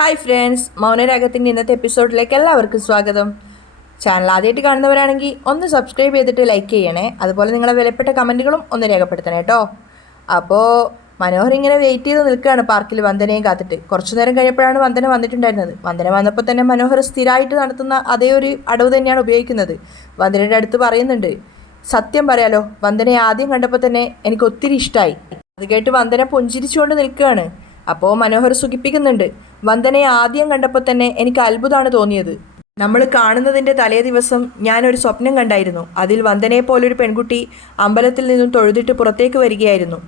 Hi friends, മൗനരാഗത്തിൻ്റെ ഇന്നത്തെ എപ്പിസോഡിലേക്ക് എല്ലാവർക്കും സ്വാഗതം. ചാനൽ ആദ്യമായിട്ട് കാണുന്നവരാണെങ്കിൽ ഒന്ന് സബ്സ്ക്രൈബ് ചെയ്തിട്ട് ലൈക്ക് ചെയ്യണേ. അതുപോലെ നിങ്ങളെ വിലപ്പെട്ട കമൻറ്റുകളും ഒന്ന് രേഖപ്പെടുത്തണേ കേട്ടോ. അപ്പോൾ മനോഹർ ഇങ്ങനെ വെയിറ്റ് ചെയ്ത് നിൽക്കുകയാണ് പാർക്കിൽ വന്ദനയും കാത്തിട്ട്. കുറച്ചു നേരം കഴിഞ്ഞപ്പോഴാണ് വന്ദന വന്നിട്ടുണ്ടായിരുന്നത്. വന്ദന വന്നപ്പോൾ തന്നെ മനോഹർ സ്ഥിരമായിട്ട് നടത്തുന്ന അതേ ഒരു അടവ് തന്നെയാണ് ഉപയോഗിക്കുന്നത്. വന്ദനയുടെ അടുത്ത് പറയുന്നുണ്ട്, സത്യം പറയാലോ, വന്ദനയെ ആദ്യം കണ്ടപ്പോൾ തന്നെ എനിക്ക് ഒത്തിരി ഇഷ്ടമായി. അത് കേട്ട് വന്ദന പുഞ്ചിരിച്ചുകൊണ്ട് നിൽക്കുകയാണ്. അപ്പോൾ മനോഹർ സുഖിപ്പിക്കുന്നുണ്ട്, വന്ദനയെ ആദ്യം കണ്ടപ്പോൾ തന്നെ എനിക്ക് അത്ഭുതമാണ് തോന്നിയത്. നമ്മൾ കാണുന്നതിൻ്റെ തലേ ദിവസം ഞാനൊരു സ്വപ്നം കണ്ടായിരുന്നു. അതിൽ വന്ദനയെ പോലൊരു പെൺകുട്ടി അമ്പലത്തിൽ നിന്നും തൊഴുതിട്ട് പുറത്തേക്ക് വരികയായിരുന്നു.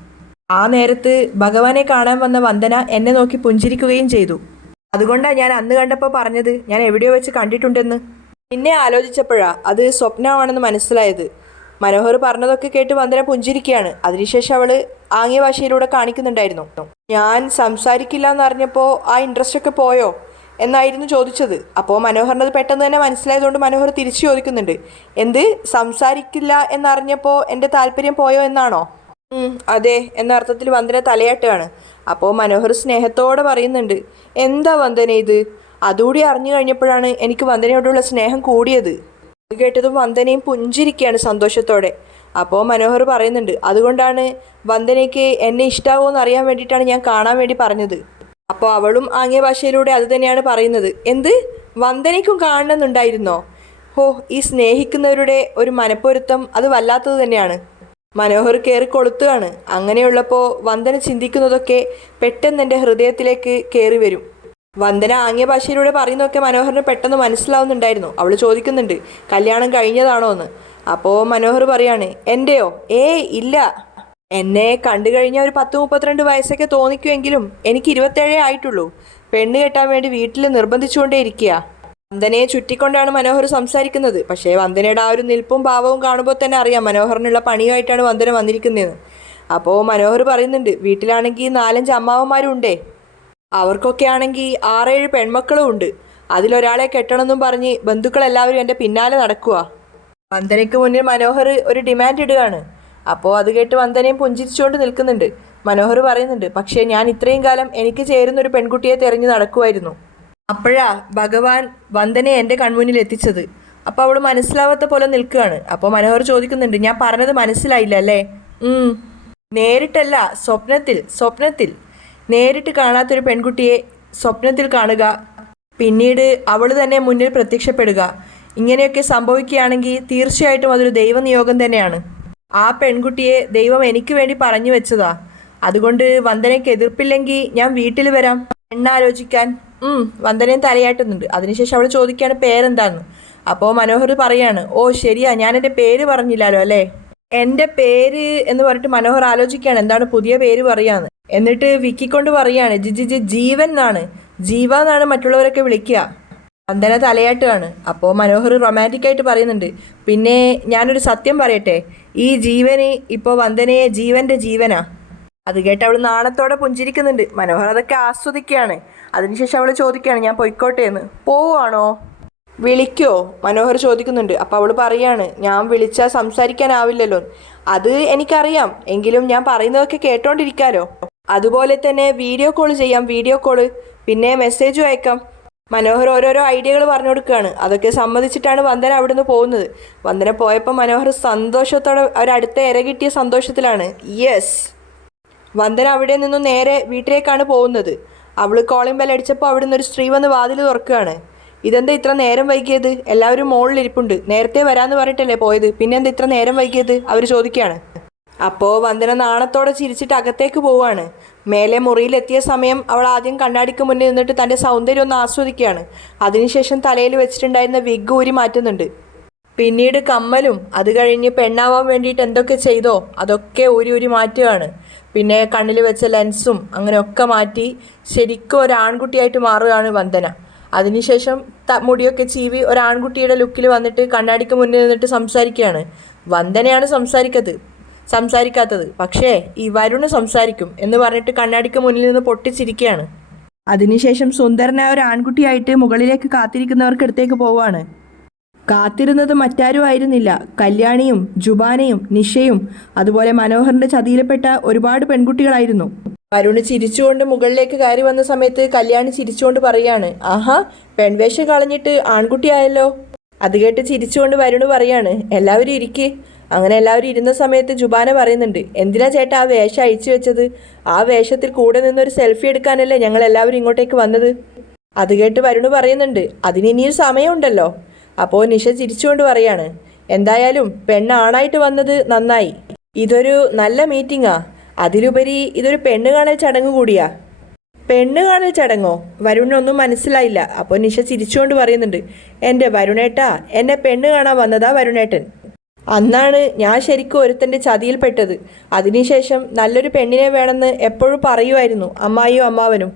ആ നേരത്ത് ഭഗവാനെ കാണാൻ വന്ന വന്ദന എന്നെ നോക്കി പുഞ്ചിരിക്കുകയും ചെയ്തു. അതുകൊണ്ടാണ് ഞാൻ അന്ന് കണ്ടപ്പോൾ പറഞ്ഞത് ഞാൻ എവിടെയോ വെച്ച് കണ്ടിട്ടുണ്ടെന്ന്. പിന്നെ ആലോചിച്ചപ്പോഴാണ് അത് സ്വപ്നമാണെന്ന് മനസ്സിലായത്. മനോഹർ പറഞ്ഞതൊക്കെ കേട്ട് വന്ദന പുഞ്ചിരിക്കുകയാണ്. അതിനുശേഷം അവൾ ആംഗ്യ ഭാഷയിലൂടെ കാണിക്കുന്നുണ്ടായിരുന്നു. ഞാൻ സംസാരിക്കില്ല എന്നറിഞ്ഞപ്പോൾ ആ ഇൻട്രസ്റ്റ് ഒക്കെ പോയോ എന്നായിരുന്നു ചോദിച്ചത്. അപ്പോൾ മനോഹറിനത് പെട്ടെന്ന് തന്നെ മനസ്സിലായതുകൊണ്ട് മനോഹർ തിരിച്ചു ചോദിക്കുന്നുണ്ട്, എന്ത് സംസാരിക്കില്ല എന്നറിഞ്ഞപ്പോൾ എൻ്റെ താല്പര്യം പോയോ എന്നാണോ? അതെ എന്ന അർത്ഥത്തിൽ വന്ദന തലയാട്ടുകയാണ്. അപ്പോൾ മനോഹർ സ്നേഹത്തോടെ പറയുന്നുണ്ട്, എന്താ വന്ദന ഇത്? അതുകൂടി അറിഞ്ഞു കഴിഞ്ഞപ്പോഴാണ് എനിക്ക് വന്ദനയോടുള്ള സ്നേഹം കൂടിയത്. കേട്ടതും വന്ദനയും പുഞ്ചിരിക്കുകയാണ് സന്തോഷത്തോടെ. അപ്പോൾ മനോഹർ പറയുന്നുണ്ട്, അതുകൊണ്ടാണ് വന്ദനയ്ക്ക് എന്നെ ഇഷ്ടാവുമെന്ന് അറിയാൻ വേണ്ടിയിട്ടാണ് ഞാൻ കാണാൻ വേണ്ടി പറഞ്ഞത്. അപ്പോൾ അവളും ആംഗ്യ ഭാഷയിലൂടെ അത് തന്നെയാണ് പറയുന്നത്. എന്ത്, വന്ദനയ്ക്കും കാണണമെന്നുണ്ടായിരുന്നോ? ഹോ, ഈ സ്നേഹിക്കുന്നവരുടെ ഒരു മനപ്പൊരുത്തം അത് വല്ലാത്തത് തന്നെയാണ്. മനോഹർ കയറി കൊളുത്തുകയാണ്. അങ്ങനെയുള്ളപ്പോൾ വന്ദന ചിന്തിക്കുന്നതൊക്കെ പെട്ടെന്ന് എൻ്റെ ഹൃദയത്തിലേക്ക് കയറി വരും. വന്ദന ആംഗ്യ ഭാഷയിലൂടെ പറയുന്നതൊക്കെ മനോഹറിന് പെട്ടെന്ന് മനസ്സിലാവുന്നുണ്ടായിരുന്നു. അവൾ ചോദിക്കുന്നുണ്ട്, കല്യാണം കഴിഞ്ഞതാണോ എന്ന്. അപ്പോൾ മനോഹർ പറയാണ്, എൻ്റെയോ? ഇല്ല, എന്നെ കണ്ടു കഴിഞ്ഞാൽ ഒരു 10-32 വയസ്സൊക്കെ തോന്നിക്കുമെങ്കിലും എനിക്ക് 27 ആയിട്ടുള്ളൂ. പെണ്ണ് കെട്ടാൻ വേണ്ടി വീട്ടിൽ നിർബന്ധിച്ചുകൊണ്ടേ ഇരിക്കുക. വന്ദനയെ ചുറ്റിക്കൊണ്ടാണ് മനോഹർ സംസാരിക്കുന്നത്. പക്ഷേ വന്ദനയുടെ ആ ഒരു നിൽപ്പും ഭാവവും കാണുമ്പോൾ തന്നെ അറിയാം മനോഹറിനുള്ള പണിയുമായിട്ടാണ് വന്ദന വന്നിരിക്കുന്നതെന്ന്. അപ്പോൾ മനോഹർ പറയുന്നുണ്ട്, വീട്ടിലാണെങ്കിൽ 4-5 അമ്മാവന്മാരും ഉണ്ടേ. അവർക്കൊക്കെ ആണെങ്കിൽ 6-7 പെൺമക്കളും ഉണ്ട്. അതിലൊരാളെ കെട്ടണമെന്നും പറഞ്ഞ് ബന്ധുക്കളെല്ലാവരും എൻ്റെ പിന്നാലെ നടക്കുക. വന്ദനയ്ക്ക് മുന്നിൽ മനോഹർ ഒരു ഡിമാൻഡ് ഇടുകയാണ്. അപ്പോൾ അത് കേട്ട് വന്ദനയും പുഞ്ചിരിച്ചുകൊണ്ട് നിൽക്കുന്നുണ്ട്. മനോഹർ പറയുന്നുണ്ട്, പക്ഷേ ഞാൻ ഇത്രയും കാലം എനിക്ക് ചേരുന്നൊരു പെൺകുട്ടിയെ തിരഞ്ഞു നടക്കുമായിരുന്നു. അപ്പോഴാ ഭഗവാൻ വന്ദനയെ എൻ്റെ കൺമുന്നിൽ എത്തിച്ചത്. അപ്പോൾ അവൾ മനസ്സിലാവാത്ത പോലെ നിൽക്കുകയാണ്. അപ്പോൾ മനോഹർ ചോദിക്കുന്നുണ്ട്, ഞാൻ പറഞ്ഞത് മനസ്സിലായില്ല അല്ലേ? നേരിട്ടല്ല, സ്വപ്നത്തിൽ നേരിട്ട് കാണാത്തൊരു പെൺകുട്ടിയെ സ്വപ്നത്തിൽ കാണുക, പിന്നീട് അവൾ തന്നെ മുന്നിൽ പ്രത്യക്ഷപ്പെടുക, ഇങ്ങനെയൊക്കെ സംഭവിക്കുകയാണെങ്കിൽ തീർച്ചയായിട്ടും അതൊരു ദൈവനിയോഗം തന്നെയാണ്. ആ പെൺകുട്ടിയെ ദൈവം എനിക്ക് വേണ്ടി പറഞ്ഞു വെച്ചതാ. അതുകൊണ്ട് വന്ദനയ്ക്ക് എതിർപ്പില്ലെങ്കിൽ ഞാൻ വീട്ടിൽ വരാം എന്നാലോചിക്കാൻ. വന്ദനയും തലയാട്ടുന്നുണ്ട്. അതിനുശേഷം അവൾ ചോദിക്കുകയാണ് പേരെന്താന്ന്. അപ്പോൾ മനോഹർ പറയാണ്, ഓ ശരിയാ, ഞാൻ എൻ്റെ പേര് പറഞ്ഞില്ലല്ലോ അല്ലേ? എൻ്റെ പേര് എന്ന് പറഞ്ഞിട്ട് മനോഹർ ആലോചിക്കുകയാണ് എന്താണ് പുതിയ പേര് പറയാന്ന്. എന്നിട്ട് വിക്കിക്കൊണ്ട് പറയാണ്, ജീവൻ എന്നാണ്, ജീവ എന്നാണ് മറ്റുള്ളവരൊക്കെ വിളിക്കുക. വന്ദന തലയാട്ടുകയാണ്. അപ്പോൾ മനോഹർ റൊമാൻറ്റിക് ആയിട്ട് പറയുന്നുണ്ട്, പിന്നെ ഞാനൊരു സത്യം പറയട്ടെ, ഈ ജീവന് ഇപ്പോൾ വന്ദനയെ ജീവൻ്റെ ജീവനാ. അത് കേട്ട് അവൾ നാണത്തോടെ പുഞ്ചിരിക്കുന്നുണ്ട്. മനോഹർ അതൊക്കെ ആസ്വദിക്കുകയാണ്. അതിനുശേഷം അവൾ ചോദിക്കുകയാണ്, ഞാൻ പൊയ്ക്കോട്ടെ എന്ന്. പോവുകയാണോ? വിളിക്കോ? മനോഹർ ചോദിക്കുന്നുണ്ട്. അപ്പോൾ അവൾ പറയാണ്, ഞാൻ വിളിച്ചാൽ സംസാരിക്കാനാവില്ലല്ലോ. അത് എനിക്കറിയാം, എങ്കിലും ഞാൻ പറയുന്നതൊക്കെ കേട്ടോണ്ടിരിക്കാലോ. അതുപോലെ തന്നെ വീഡിയോ കോൾ ചെയ്യാം, വീഡിയോ കോള്, പിന്നെ മെസ്സേജും അയക്കാം. മനോഹർ ഓരോരോ ഐഡിയകൾ പറഞ്ഞു കൊടുക്കുകയാണ്. അതൊക്കെ സമ്മതിച്ചിട്ടാണ് വന്ദന അവിടുന്ന് പോകുന്നത്. വന്ദന പോയപ്പോൾ മനോഹർ സന്തോഷത്തോടെ ഒരടുത്ത ഇര കിട്ടിയ സന്തോഷത്തിലാണ്. യെസ്, വന്ദന അവിടെ നിന്നും നേരെ വീട്ടിലേക്കാണ് പോകുന്നത്. അവൾ കോളിംഗ് ബെൽ അടിച്ചപ്പോൾ അവിടെ നിന്നൊരു സ്ത്രീ വന്ന് വാതിൽ തുറക്കുകയാണ്. ഇതെന്താ ഇത്ര നേരം വൈകിയത്? എല്ലാവരും മുകളിലിരിപ്പുണ്ട്. നേരത്തെ വരാമെന്ന് പറഞ്ഞിട്ടല്ലേ പോയത്, പിന്നെ എന്താ ഇത്ര നേരം വൈകിയത്? അവർ ചോദിക്കുകയാണ്. അപ്പോൾ വന്ദന നാണത്തോടെ ചിരിച്ചിട്ട് അകത്തേക്ക് പോവുകയാണ്. മേലെ മുറിയിലെത്തിയ സമയം അവൾ ആദ്യം കണ്ണാടിക്ക് മുന്നിൽ നിന്നിട്ട് തൻ്റെ സൗന്ദര്യം ഒന്ന് ആസ്വദിക്കുകയാണ്. അതിനുശേഷം തലയിൽ വെച്ചിട്ടുണ്ടായിരുന്ന വിഗ് ഊരി മാറ്റുന്നുണ്ട്. പിന്നീട് കമ്മലും, അത് കഴിഞ്ഞ് പെണ്ണാവാൻ വേണ്ടിയിട്ട് എന്തൊക്കെ ചെയ്തോ അതൊക്കെ ഊരി മാറ്റുകയാണ്. പിന്നെ കണ്ണിൽ വെച്ച ലെൻസും അങ്ങനെയൊക്കെ മാറ്റി ശരിക്കും ഒരു ആൺകുട്ടിയായിട്ട് മാറുകയാണ് വന്ദന. അതിനുശേഷം മുടിയൊക്കെ ചീവി ഒരാൺകുട്ടിയുടെ ലുക്കിൽ വന്നിട്ട് കണ്ണാടിക്ക് മുന്നിൽ നിന്നിട്ട് സംസാരിക്കുകയാണ്. വന്ദനയാണ് സംസാരിക്കാത്തത്, പക്ഷേ ഈ വരുണ് സംസാരിക്കും എന്ന് പറഞ്ഞിട്ട് കണ്ണാടിക്ക് മുന്നിൽ നിന്ന് പൊട്ടിച്ചിരിക്കുകയാണ്. അതിനുശേഷം സുന്ദരനായ ഒരു ആൺകുട്ടിയായിട്ട് മുകളിലേക്ക് കാത്തിരിക്കുന്നവർക്കടുത്തേക്ക് പോവുകയാണ്. കാത്തിരുന്നത് മറ്റാരും ആയിരുന്നില്ല, കല്യാണിയും ജുബാനയും നിഷയും അതുപോലെ മനോഹറിൻ്റെ ചതിയിൽപ്പെട്ട ഒരുപാട് പെൺകുട്ടികളായിരുന്നു. വരുണ് ചിരിച്ചുകൊണ്ട് മുകളിലേക്ക് കയറി വന്ന സമയത്ത് കല്യാണി ചിരിച്ചുകൊണ്ട് പറയാണ്, ആഹാ, പെൺവേഷം കളഞ്ഞിട്ട് ആൺകുട്ടിയായല്ലോ. അത് കേട്ട് ചിരിച്ചുകൊണ്ട് വരുണ് പറയാണ്, എല്ലാവരും ഇരിക്ക്. അങ്ങനെ എല്ലാവരും ഇരുന്ന സമയത്ത് ജുബാന പറയുന്നുണ്ട്, എന്തിനാ ചേട്ടാ ആ വേഷം അഴിച്ചു വെച്ചത്? ആ വേഷത്തിൽ കൂടെ നിന്നൊരു സെൽഫി എടുക്കാനല്ലേ ഞങ്ങൾ എല്ലാവരും ഇങ്ങോട്ടേക്ക് വന്നത്. അത് കേട്ട് വരുണ് പറയുന്നുണ്ട്, അതിന് ഇനിയൊരു സമയമുണ്ടല്ലോ. അപ്പോൾ നിഷ ചിരിച്ചുകൊണ്ട് പറയാണ്, എന്തായാലും പെണ്ണാണായിട്ട് വന്നത് നന്നായി. ഇതൊരു നല്ല മീറ്റിംഗാ. അതിലുപരി ഇതൊരു പെണ്ണ് കാണൽ ചടങ്ങ് കൂടിയാ. പെണ്ണ് കാണൽ ചടങ്ങോ? വരുണിനൊന്നും മനസ്സിലായില്ല. അപ്പോൾ നിഷ ചിരിച്ചുകൊണ്ട് പറയുന്നുണ്ട്, എൻ്റെ വരുണേട്ടാ, എന്നെ പെണ്ണ് കാണാൻ വന്നതാ വരുണേട്ടൻ. അന്നാണ് ഞാൻ ശരിക്കും ഒരുത്തൻ്റെ ചതിയിൽപ്പെട്ടത്. അതിനുശേഷം നല്ലൊരു പെണ്ണിനെ വേണമെന്ന് എപ്പോഴും പറയുമായിരുന്നു അമ്മായിയും അമ്മാവനും.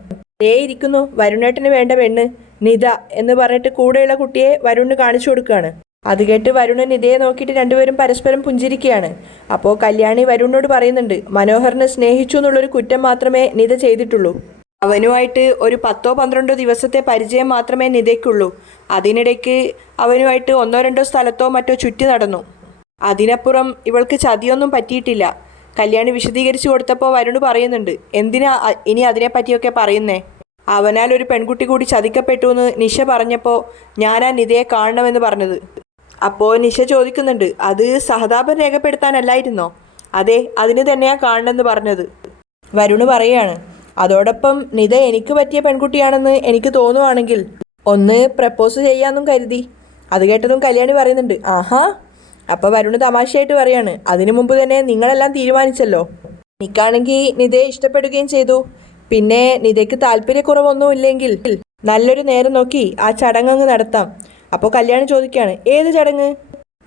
ഇരിക്കുന്നു വരുണേട്ടന് വേണ്ട പെണ്ണ്, നിത എന്ന് പറഞ്ഞിട്ട് കൂടെയുള്ള കുട്ടിയെ വരുണിന് കാണിച്ചു കൊടുക്കുകയാണ്. അത് കേട്ട് വരുണ് നിതയെ നോക്കിയിട്ട് രണ്ടുപേരും പരസ്പരം പുഞ്ചിരിക്കുകയാണ്. അപ്പോൾ കല്യാണി വരുണിനോട് പറയുന്നുണ്ട്, മനോഹറിനെ സ്നേഹിച്ചു എന്നുള്ളൊരു കുറ്റം മാത്രമേ നിത ചെയ്തിട്ടുള്ളൂ. അവനുമായിട്ട് ഒരു 10-12 ദിവസത്തെ പരിചയം മാത്രമേ നിതയ്ക്കുള്ളൂ. അതിനിടയ്ക്ക് അവനുമായിട്ട് 1-2 സ്ഥലത്തോ മറ്റോ ചുറ്റി നടന്നു. അതിനപ്പുറം ഇവൾക്ക് ചതിയൊന്നും പറ്റിയിട്ടില്ല. കല്യാണി വിശദീകരിച്ചു കൊടുത്തപ്പോൾ വരുണ് പറയുന്നുണ്ട്, എന്തിനാ ഇനി അതിനെപ്പറ്റിയൊക്കെ പറയുന്നേ? അവനാൽ ഒരു പെൺകുട്ടി കൂടി ചതിക്കപ്പെട്ടു എന്ന് നിഷ പറഞ്ഞപ്പോൾ ഞാനാ നിതയെ കാണണമെന്ന് പറഞ്ഞത്. അപ്പോൾ നിഷ ചോദിക്കുന്നുണ്ട്, അത് സഹതാപം രേഖപ്പെടുത്താനല്ലായിരുന്നോ? അതെ, അതിന് തന്നെയാ കാണണമെന്ന് പറഞ്ഞത്. വരുണ് പറയാണ്, അതോടൊപ്പം നിത എനിക്ക് പറ്റിയ പെൺകുട്ടിയാണെന്ന് എനിക്ക് തോന്നുവാണെങ്കിൽ ഒന്ന് പ്രപ്പോസ് ചെയ്യാമെന്നും കരുതി. അത് കേട്ടതും കല്യാണി പറയുന്നുണ്ട്, ആഹാ. അപ്പോൾ വരുണ് തമാശയായിട്ട് പറയാണ്, അതിനു മുമ്പ് തന്നെ നിങ്ങളെല്ലാം തീരുമാനിച്ചല്ലോ. എനിക്കാണെങ്കിൽ നിതയെ ഇഷ്ടപ്പെടുകയും ചെയ്തു. പിന്നെ നിതയ്ക്ക് താല്പര്യക്കുറവൊന്നും ഇല്ലെങ്കിൽ നല്ലൊരു നേരം നോക്കി ആ ചടങ്ങ് നടത്താം. അപ്പോൾ കല്യാണി ചോദിക്കുകയാണ്, ഏത് ചടങ്ങ്?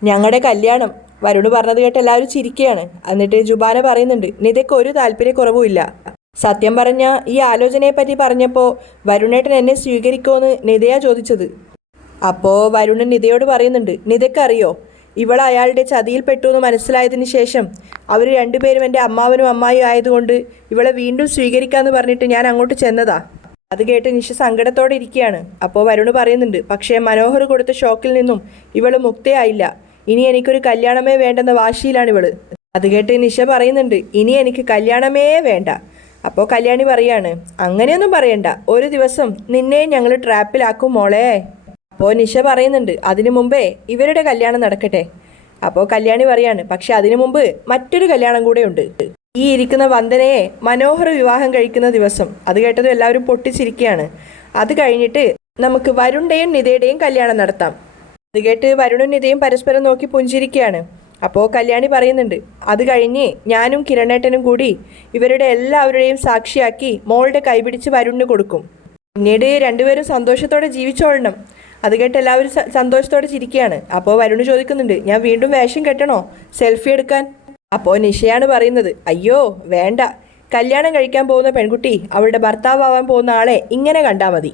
ഞങ്ങളുടെ കല്യാണം. വരുണ് പറഞ്ഞത് കേട്ട് എല്ലാവരും ചിരിക്കുകയാണ്. എന്നിട്ട് ജുബാന പറയുന്നുണ്ട്, നിതയ്ക്ക് ഒരു താല്പര്യക്കുറവും ഇല്ല. സത്യം പറഞ്ഞ ഈ ആലോചനയെപ്പറ്റി പറഞ്ഞപ്പോൾ വരുണേട്ടൻ എന്നെ സ്വീകരിക്കുമോയെന്ന് നിതയാ ചോദിച്ചത്. അപ്പോൾ വരുണ് നിതയോട് പറയുന്നുണ്ട്, നിതയ്ക്കറിയോ, ഇവൾ അയാളുടെ ചതിയിൽപ്പെട്ടു എന്ന് മനസ്സിലായതിന് ശേഷം അവർ രണ്ടുപേരും എൻ്റെ അമ്മാവനും അമ്മായിയും ആയതുകൊണ്ട് ഇവളെ വീണ്ടും സ്വീകരിക്കാമെന്ന് പറഞ്ഞിട്ട് ഞാൻ അങ്ങോട്ട് ചെന്നതാ. അത് കേട്ട് നിഷ സങ്കടത്തോടെ ഇരിക്കുകയാണ്. അപ്പോൾ വരുണ് പറയുന്നുണ്ട്, പക്ഷേ മനോഹർ കൊടുത്ത ഷോക്കിൽ നിന്നും ഇവൾ മുക്തയായില്ല. ഇനി എനിക്കൊരു കല്യാണമേ വേണ്ടെന്ന വാശിയിലാണ് ഇവള്. അത് കേട്ട് നിഷ പറയുന്നുണ്ട്, ഇനി എനിക്ക് കല്യാണമേ വേണ്ട. അപ്പോൾ കല്യാണി പറയാണ്, അങ്ങനെയൊന്നും പറയണ്ട, ഒരു ദിവസം നിന്നെ ഞങ്ങൾ ട്രാപ്പിലാക്കും മോളെ. അപ്പോൾ നിഷ പറയുന്നുണ്ട്, അതിനു മുമ്പേ ഇവരുടെ കല്യാണം നടക്കട്ടെ. അപ്പോൾ കല്യാണി പറയാണ്, പക്ഷെ അതിനു മുമ്പ് മറ്റൊരു കല്യാണം കൂടെ ഉണ്ട്. ഈ ഇരിക്കുന്ന വന്ദനയെ മനോഹർ വിവാഹം കഴിക്കുന്ന ദിവസം. അത് കേട്ടതും എല്ലാവരും പൊട്ടിച്ചിരിക്കുകയാണ്. അത് കഴിഞ്ഞിട്ട് നമുക്ക് വരുണിൻ്റെയും നിതയുടെയും കല്യാണം നടത്താം. അത് കേട്ട് വരുണും നിതയും പരസ്പരം നോക്കി പുഞ്ചിരിക്കുകയാണ്. അപ്പോൾ കല്യാണി പറയുന്നുണ്ട്, അത് കഴിഞ്ഞ് ഞാനും കിരണേട്ടനും കൂടി ഇവരുടെ എല്ലാവരുടെയും സാക്ഷിയാക്കി മോളുടെ കൈപിടിച്ച് വരുണിന് കൊടുക്കും. പിന്നീട് രണ്ടുപേരും സന്തോഷത്തോടെ ജീവിച്ചോളണം. അത് കേട്ട് എല്ലാവരും സന്തോഷത്തോടെ ചിരിക്കുകയാണ്. അപ്പോൾ വരുണ് ചോദിക്കുന്നുണ്ട്, ഞാൻ വീണ്ടും വേഷം കെട്ടണോ സെൽഫി എടുക്കാൻ? അപ്പോൾ നിഷയാണ് പറയുന്നത്, അയ്യോ വേണ്ട, കല്യാണം കഴിക്കാൻ പോകുന്ന പെൺകുട്ടി അവളുടെ ഭർത്താവാൻ പോകുന്ന ആളെ ഇങ്ങനെ കണ്ടാൽ മതി.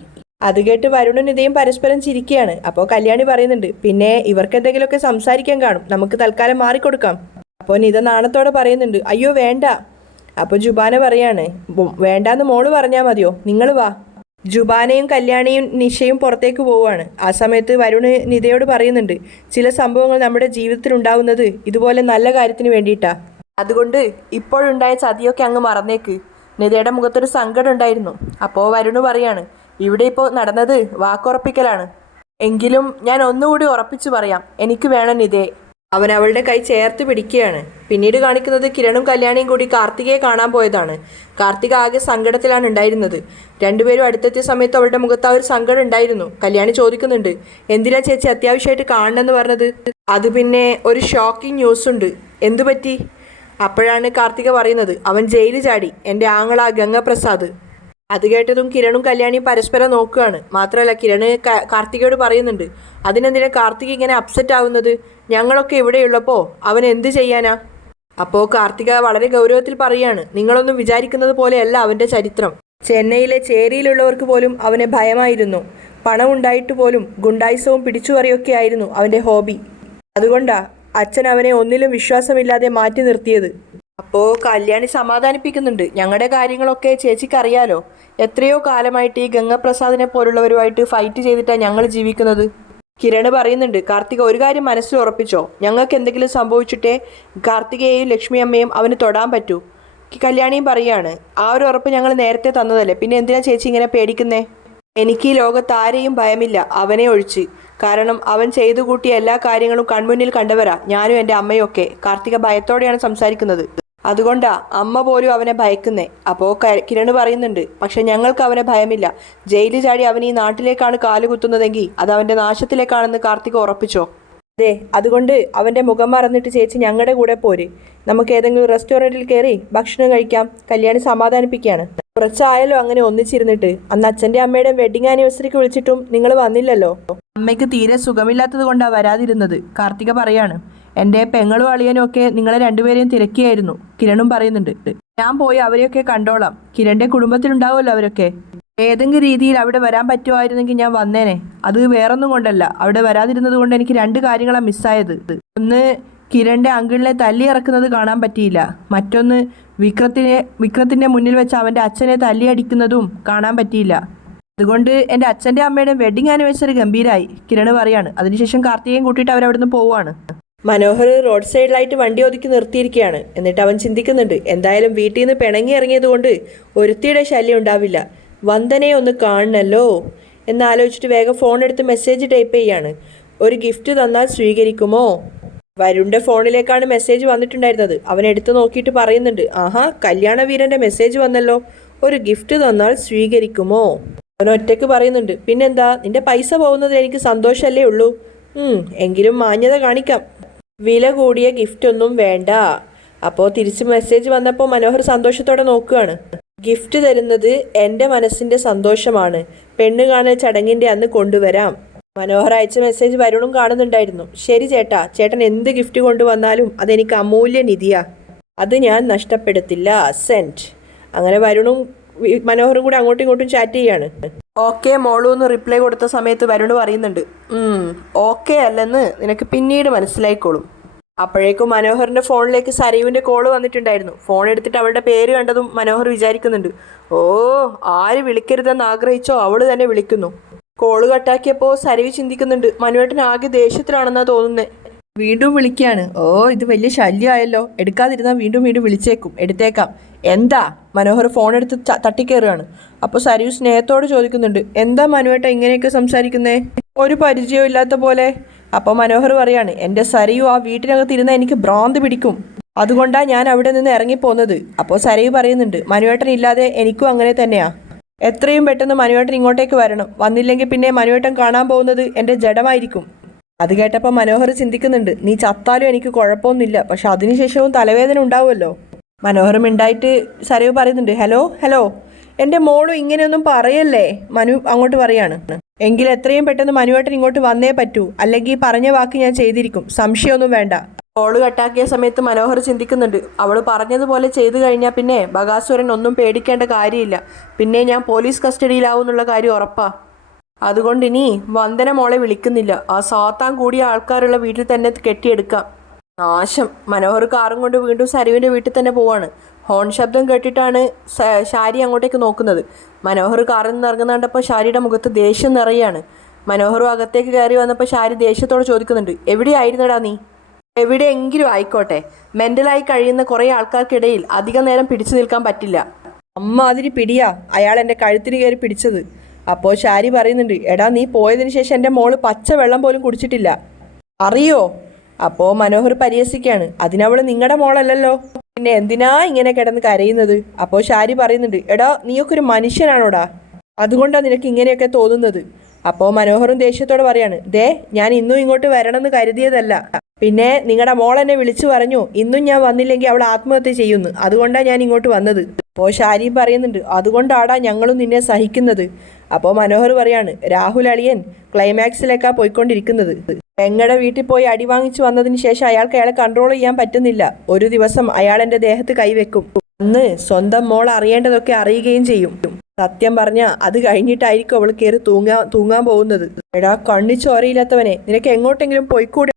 അത് കേട്ട് വരുണും നിതയും പരസ്പരം ചിരിക്കുകയാണ്. അപ്പോൾ കല്യാണി പറയുന്നുണ്ട്, പിന്നെ ഇവർക്ക് എന്തെങ്കിലുമൊക്കെ സംസാരിക്കാൻ കാണും, നമുക്ക് തൽക്കാലം മാറിക്കൊടുക്കാം. അപ്പോൾ നിത നാണത്തോടെ പറയുന്നുണ്ട്, അയ്യോ വേണ്ട. അപ്പോൾ ജുബാന പറയാണ്, വേണ്ടാന്ന് മോള് പറഞ്ഞാൽ മതിയോ, നിങ്ങൾ വാ. ജുബാനയും കല്യാണിയും നിഷയും പുറത്തേക്ക് പോവുകയാണ്. ആ സമയത്ത് വരുണ് നിതയോട് പറയുന്നുണ്ട്, ചില സംഭവങ്ങൾ നമ്മുടെ ജീവിതത്തിൽ ഉണ്ടാവുന്നത് ഇതുപോലെ നല്ല കാര്യത്തിന് വേണ്ടിയിട്ടാണ്. അതുകൊണ്ട് ഇപ്പോഴുണ്ടായ ചതിയൊക്കെ അങ്ങ് മറന്നേക്ക്. നിതയുടെ മുഖത്തൊരു സങ്കടം ഉണ്ടായിരുന്നു. അപ്പോൾ വരുണ് പറയാണ്, ഇവിടെ ഇപ്പോൾ നടന്നത് വാക്കുറപ്പിക്കലാണ്. എങ്കിലും ഞാൻ ഒന്നുകൂടി ഉറപ്പിച്ചു പറയാം, എനിക്ക് വേണം നിതയെ. അവൻ അവളുടെ കൈ ചേർത്ത് പിടിക്കുകയാണ്. പിന്നീട് കാണിക്കുന്നത് കിരണും കല്യാണിയും കൂടി കാർത്തികയെ കാണാൻ പോയതാണ്. കാർത്തിക ആകെ സങ്കടത്തിലാണ് ഉണ്ടായിരുന്നത്. രണ്ടുപേരും അടുത്തെത്തിയ സമയത്ത് അവളുടെ മുഖത്ത് ആ ഒരു സങ്കടം ഉണ്ടായിരുന്നു. കല്യാണി ചോദിക്കുന്നുണ്ട്, എന്തിനാ ചേച്ചി അത്യാവശ്യമായിട്ട് കാണണമെന്ന് പറഞ്ഞത്? അത് പിന്നെ ഒരു ഷോക്കിംഗ് ന്യൂസ് ഉണ്ട്. എന്തു പറ്റി? അപ്പോഴാണ് കാർത്തിക പറയുന്നത്, അവൻ ജയിലിൽ ചാടി, എൻ്റെ ആങ്ങള ഗംഗപ്രസാദ്. അത് കേട്ടതും കിരണും കല്യാണിയും പരസ്പരം നോക്കുകയാണ്. മാത്രമല്ല കിരണ് കാർത്തികയോട് പറയുന്നുണ്ട്, അതിനെന്തിനാ കാർത്തിക ഇങ്ങനെ അപ്സെറ്റ് ആവുന്നത്? ഞങ്ങളൊക്കെ ഇവിടെയുള്ളപ്പോൾ അവൻ എന്ത് ചെയ്യാനാ? അപ്പോൾ കാർത്തിക വളരെ ഗൗരവത്തിൽ പറയാണ്, നിങ്ങളൊന്നും വിചാരിക്കുന്നത് പോലെയല്ല അവൻ്റെ ചരിത്രം. ചെന്നൈയിലെ ചേരിയിലുള്ളവർക്ക് പോലും അവനെ ഭയമായിരുന്നു. പണം ഉണ്ടായിട്ട് പോലും ഗുണ്ടായിസവും പിടിച്ചുപറിയൊക്കെ ആയിരുന്നു അവൻ്റെ ഹോബി. അതുകൊണ്ടാ അച്ഛൻ അവനെ ഒന്നിലും വിശ്വാസമില്ലാതെ മാറ്റി നിർത്തിയത്. അപ്പോൾ കല്യാണി സമാധാനിപ്പിക്കുന്നുണ്ട്, ഞങ്ങളുടെ കാര്യങ്ങളൊക്കെ ചേച്ചിക്ക് അറിയാലോ. എത്രയോ കാലമായിട്ട് ഈ ഗംഗപ്രസാദിനെ പോലുള്ളവരുമായിട്ട് ഫൈറ്റ് ചെയ്തിട്ടാണ് ഞങ്ങൾ ജീവിക്കുന്നത്. കിരണ് പറയുന്നുണ്ട്, കാർത്തിക ഒരു കാര്യം മനസ്സിൽ ഉറപ്പിച്ചോ, ഞങ്ങൾക്ക് എന്തെങ്കിലും സംഭവിച്ചിട്ടേ കാർത്തികയെയും ലക്ഷ്മി അമ്മയും അവന് തൊടാൻ പറ്റൂ. കല്യാണിയും പറയാണ്, ആ ഒരു ഉറപ്പ് ഞങ്ങൾ നേരത്തെ തന്നതല്ലേ, പിന്നെ എന്തിനാ ചേച്ചി ഇങ്ങനെ പേടിക്കുന്നേ? എനിക്ക് ഈ ലോകത്ത് ആരെയും ഭയമില്ല, അവനെ ഒഴിച്ച്. കാരണം അവൻ ചെയ്തു കൂട്ടിയ എല്ലാ കാര്യങ്ങളും കൺമുന്നിൽ കണ്ടവരാ ഞാനും എൻ്റെ അമ്മയും ഒക്കെ. കാർത്തിക ഭയത്തോടെയാണ് സംസാരിക്കുന്നത്. അതുകൊണ്ടാ അമ്മ പോലും അവനെ ഭയക്കുന്നേ. അപ്പോൾ കിരണ് പറയുന്നുണ്ട്, പക്ഷെ ഞങ്ങൾക്ക് അവനെ ഭയമില്ല. ജയിലിൽ ചാടി അവൻ ഈ നാട്ടിലേക്കാണ് കാലുകുത്തുന്നതെങ്കിൽ അത് അവൻ്റെ നാശത്തിലേക്കാണെന്ന് കാർത്തിക ഉറപ്പിച്ചോ? അതെ, അതുകൊണ്ട് അവൻ്റെ മുഖം മറന്നിട്ട് ചേച്ചി ഞങ്ങളുടെ കൂടെ പോര്. നമുക്ക് ഏതെങ്കിലും റെസ്റ്റോറൻറ്റിൽ കയറി ഭക്ഷണം കഴിക്കാം. കല്യാണി സമാധാനിപ്പിക്കുകയാണ്. കുറച്ചായല്ലോ അങ്ങനെ ഒന്നിച്ചിരുന്നിട്ട്. അന്ന് അച്ഛൻ്റെ അമ്മയുടെ വെഡിങ് ആനിവേഴ്സറിക്ക് വിളിച്ചിട്ടും നിങ്ങൾ വന്നില്ലല്ലോ. അമ്മയ്ക്ക് തീരെ സുഖമില്ലാത്തത് കൊണ്ടാണ് വരാതിരുന്നത്, കാർത്തിക പറയാണ്. എൻ്റെ പെങ്ങളും അളിയനും ഒക്കെ നിങ്ങളെ രണ്ടുപേരെയും തിരക്കിയായിരുന്നു, കിരണും പറയുന്നുണ്ട്. ഞാൻ പോയി അവരെയൊക്കെ കണ്ടോളാം. കിരണിൻ്റെ കുടുംബത്തിലുണ്ടാവുമല്ലോ അവരൊക്കെ. ഏതെങ്കിലും രീതിയിൽ അവിടെ വരാൻ പറ്റുമായിരുന്നെങ്കിൽ ഞാൻ വന്നേനെ. അത് വേറൊന്നും കൊണ്ടല്ല, അവിടെ വരാതിരുന്നത് കൊണ്ട് എനിക്ക് 2 കാര്യങ്ങളാണ് മിസ്സായത്. ഒന്ന്, കിരണിൻ്റെ അങ്കിളിനെ തല്ലി ഇറക്കുന്നത് കാണാൻ പറ്റിയില്ല. മറ്റൊന്ന്, വിക്രത്തിൻ്റെ മുന്നിൽ വെച്ച് അവൻ്റെ അച്ഛനെ തല്ലി അടിക്കുന്നതും കാണാൻ പറ്റിയില്ല. അതുകൊണ്ട് എൻ്റെ അച്ഛൻ്റെ അമ്മയുടെ വെഡിങ് ആനിവേഴ്സറി ഗംഭീരമായി, കിരണ് പറയാണ്. അതിനുശേഷം കാർത്തികയും കൂട്ടിയിട്ട് അവരവിടുന്ന് പോവുകയാണ്. മനോഹർ റോഡ് സൈഡിലായിട്ട് വണ്ടി ഒതുക്കി നിർത്തിയിരിക്കുകയാണ്. എന്നിട്ട് അവൻ ചിന്തിക്കുന്നുണ്ട്, എന്തായാലും വീട്ടിൽ നിന്ന് പിണങ്ങി ഇറങ്ങിയത് കൊണ്ട് ഒരുത്തിയുടെ ശല്യം ഉണ്ടാവില്ല. വന്ദനയെ ഒന്ന് കാണണല്ലോ എന്നാലോചിച്ചിട്ട് വേഗം ഫോൺ എടുത്ത് മെസ്സേജ് ടൈപ്പ് ചെയ്യാണ്. ഒരു ഗിഫ്റ്റ് തന്നാൽ സ്വീകരിക്കുമോ? വരുണിൻ്റെ ഫോണിലേക്കാണ് മെസ്സേജ് വന്നിട്ടുണ്ടായിരുന്നത്. അവൻ എടുത്ത് നോക്കിയിട്ട് പറയുന്നുണ്ട്, ആഹാ, കല്യാണ വീരൻ്റെ മെസ്സേജ് വന്നല്ലോ. ഒരു ഗിഫ്റ്റ് തന്നാൽ സ്വീകരിക്കുമോ? അവൻ ഒറ്റയ്ക്ക് പറയുന്നുണ്ട്, പിന്നെന്താ, നിന്റെ പൈസ പോകുന്നതിൽ എനിക്ക് സന്തോഷമല്ലേ ഉള്ളൂ. എങ്കിലും മാന്യത കാണിക്കാം. വില കൂടിയ ഗിഫ്റ്റ് ഒന്നും വേണ്ട. അപ്പോൾ തിരിച്ച് മെസ്സേജ് വന്നപ്പോൾ മനോഹർ സന്തോഷത്തോടെ നോക്കുകയാണ്. ഗിഫ്റ്റ് തരുന്നത് എൻ്റെ മനസ്സിൻ്റെ സന്തോഷമാണ്. പെണ്ണ് കാണൽ ചടങ്ങിൻ്റെ അന്ന് കൊണ്ടുവരാം. മനോഹർ അയച്ച മെസ്സേജ് വരുണും കാണുന്നുണ്ടായിരുന്നു. ശരി ചേട്ടാ, ചേട്ടൻ എന്ത് ഗിഫ്റ്റ് കൊണ്ടുവന്നാലും അതെനിക്ക് അമൂല്യ നിധിയാ. അത് ഞാൻ നഷ്ടപ്പെടുത്തില്ല. സെൻറ്റ്. അങ്ങനെ വരുണും മനോഹറും കൂടി അങ്ങോട്ടും ഇങ്ങോട്ടും ചാറ്റ് ചെയ്യാണ്. ഓക്കെ മോളു എന്ന് റിപ്ലൈ കൊടുത്ത സമയത്ത് വരുണ് പറയുന്നുണ്ട്, ഓക്കെ അല്ലെന്ന് നിനക്ക് പിന്നീട് മനസ്സിലായിക്കോളും. അപ്പോഴേക്കും മനോഹറിൻ്റെ ഫോണിലേക്ക് സരീവിൻ്റെ കോള് വന്നിട്ടുണ്ടായിരുന്നു. ഫോൺ എടുത്തിട്ട് അവളുടെ പേര് കണ്ടതും മനോഹർ വിചാരിക്കുന്നുണ്ട്, ഓ, ആര് വിളിക്കരുതെന്ന് ആഗ്രഹിച്ചോ അവൾ തന്നെ വിളിക്കുന്നു. കോള് കട്ടാക്കിയപ്പോൾ സരീവ് ചിന്തിക്കുന്നുണ്ട്, മനുവേട്ടൻ ആകെ ദേഷ്യത്തിലാണെന്നാണ് തോന്നുന്നത്. വീണ്ടും വിളിക്കുകയാണ്. ഓ, ഇത് വലിയ ശല്യമായല്ലോ. എടുക്കാതിരുന്നാൽ വീണ്ടും വീണ്ടും വിളിച്ചേക്കും. എടുത്തേക്കാം. എന്താ? മനോഹർ ഫോൺ എടുത്ത് തട്ടിക്കയറുകയാണ്. അപ്പോൾ സരീവ് സ്നേഹത്തോട് ചോദിക്കുന്നുണ്ട്, എന്താ മനുവേട്ട ഇങ്ങനെയൊക്കെ സംസാരിക്കുന്നേ? ഒരു പരിചയവും ഇല്ലാത്ത പോലെ. അപ്പോൾ മനോഹർ പറയാണ്, എൻ്റെ സരീവ് ആ വീട്ടിനകത്ത് ഇരുന്നാൽ എനിക്ക് ഭ്രാന്ത് പിടിക്കും. അതുകൊണ്ടാണ് ഞാൻ അവിടെ നിന്ന് ഇറങ്ങിപ്പോകുന്നത്. അപ്പോൾ സരീവ് പറയുന്നുണ്ട്, മനുവേട്ടൻ ഇല്ലാതെ എനിക്കും അങ്ങനെ തന്നെയാ. എത്രയും പെട്ടെന്ന് മനുവേട്ടൻ ഇങ്ങോട്ടേക്ക് വരണം. വന്നില്ലെങ്കിൽ പിന്നെ മനുവേട്ടൻ കാണാൻ പോകുന്നത് എൻ്റെ ജഡമായിരിക്കും. അത് കേട്ടപ്പോൾ മനോഹർ ചിന്തിക്കുന്നുണ്ട്, നീ ചത്താലും എനിക്ക് കുഴപ്പമൊന്നുമില്ല, പക്ഷെ അതിനുശേഷവും തലവേദന ഉണ്ടാവുമല്ലോ. മനോഹർ മിണ്ടായിട്ട് സരീവ് പറയുന്നുണ്ട്, ഹലോ, എൻ്റെ മോളും ഇങ്ങനെയൊന്നും പറയല്ലേ. മനു അങ്ങോട്ട് പറയാണ്. എങ്കിൽ എത്രയും പെട്ടെന്ന് മനുവേട്ടൻ ഇങ്ങോട്ട് വന്നേ പറ്റൂ, അല്ലെങ്കിൽ പറഞ്ഞ വാക്ക് ഞാൻ ചെയ്തിരിക്കും, സംശയമൊന്നും വേണ്ട. കോള് കട്ടാക്കിയ സമയത്ത് മനോഹർ ചിന്തിക്കുന്നുണ്ട്, അവൾ പറഞ്ഞതുപോലെ ചെയ്തു കഴിഞ്ഞാൽ പിന്നെ ബകാസുരൻ ഒന്നും പേടിക്കേണ്ട കാര്യമില്ല. പിന്നെ ഞാൻ പോലീസ് കസ്റ്റഡിയിലാവും എന്നുള്ള കാര്യം ഉറപ്പാ. അതുകൊണ്ട് ഇനി വന്ദന മോളെ വിളിക്കുന്നില്ല. ആ സാത്താൻ കൂടിയ ആൾക്കാരുള്ള വീട്ടിൽ തന്നെ കെട്ടിയെടുക്കാം. നാശം. മനോഹർ കാറും കൊണ്ട് വീണ്ടും സരുവിൻ്റെ വീട്ടിൽ തന്നെ പോവാണ്. ഹോൺ ശബ്ദം കേട്ടിട്ടാണ് ഷാരി അങ്ങോട്ടേക്ക് നോക്കുന്നത്. മനോഹർ കാറിൽ നിന്ന് ഇറങ്ങുന്നുണ്ടപ്പോൾ ഷാരിയുടെ മുഖത്ത് ദേഷ്യം നിറയാണ്. മനോഹറും അകത്തേക്ക് കയറി വന്നപ്പോൾ ഷാരി ദേഷ്യത്തോട് ചോദിക്കുന്നുണ്ട്, എവിടെയായിരുന്നടാ നീ? എവിടെയെങ്കിലും ആയിക്കോട്ടെ, മെൻ്റലായി കഴിയുന്ന കുറേ ആൾക്കാർക്കിടയിൽ അധികം നേരം പിടിച്ചു നിൽക്കാൻ പറ്റില്ല. അമ്മ അതിരി പിടിയാ അയാൾ എൻ്റെ കഴുത്തിന് കയറി പിടിച്ചത്. അപ്പോൾ ഷാരി പറയുന്നുണ്ട്, എടാ നീ പോയതിന് ശേഷം എൻ്റെ മോള് പച്ച വെള്ളം പോലും കുടിച്ചിട്ടില്ല, അറിയോ? അപ്പോൾ മനോഹർ പരിഹസിക്കുകയാണ്, അതിനവൾ നിങ്ങളുടെ മോളല്ലല്ലോ, പിന്നെ എന്തിനാ ഇങ്ങനെ കിടന്ന് കരയുന്നത്? അപ്പോൾ ഷാരി പറയുന്നുണ്ട്, എടാ നീയൊക്കെ ഒരു മനുഷ്യനാണോടാ, അതുകൊണ്ടാണ് നിനക്ക് ഇങ്ങനെയൊക്കെ തോന്നുന്നത്. അപ്പോൾ മനോഹറും ദേഷ്യത്തോടെ പറയാണ്, ദേ ഞാൻ ഇന്നും ഇങ്ങോട്ട് വരണമെന്ന് കരുതിയതല്ല, പിന്നെ നിങ്ങളുടെ മോൾ എന്നെ വിളിച്ചു പറഞ്ഞു ഇന്നും ഞാൻ വന്നില്ലെങ്കിൽ അവൾ ആത്മഹത്യ ചെയ്യുന്നു, അതുകൊണ്ടാണ് ഞാൻ ഇങ്ങോട്ട് വന്നത്. അപ്പോൾ ഷാരി പറയുന്നുണ്ട്, അതുകൊണ്ടാടാ ഞങ്ങളും നിന്നെ സഹിക്കുന്നത്. അപ്പോൾ മനോഹർ പറയാണ്, രാഹുൽ അളിയൻ ക്ലൈമാക്സിലേക്കാണ് പോയിക്കൊണ്ടിരിക്കുന്നത്. പെങ്ങളുടെ വീട്ടിൽ പോയി അടി വാങ്ങിച്ചു വന്നതിന് ശേഷം അയാളെ കൺട്രോൾ ചെയ്യാൻ പറ്റുന്നില്ല. ഒരു ദിവസം അയാൾ എൻ്റെ ദേഹത്ത് കൈവെക്കും. അന്ന് സ്വന്തം മോൾ അറിയേണ്ടതൊക്കെ അറിയുകയും ചെയ്യും. സത്യം പറഞ്ഞ അത് കഴിഞ്ഞിട്ടായിരിക്കും അവൾ കയറി തൂങ്ങാൻ പോകുന്നത്. എടാ കണ്ണി ചോരയില്ലാത്തവനെ, നിനക്ക് എങ്ങോട്ടെങ്കിലും പോയിക്കൂടെ?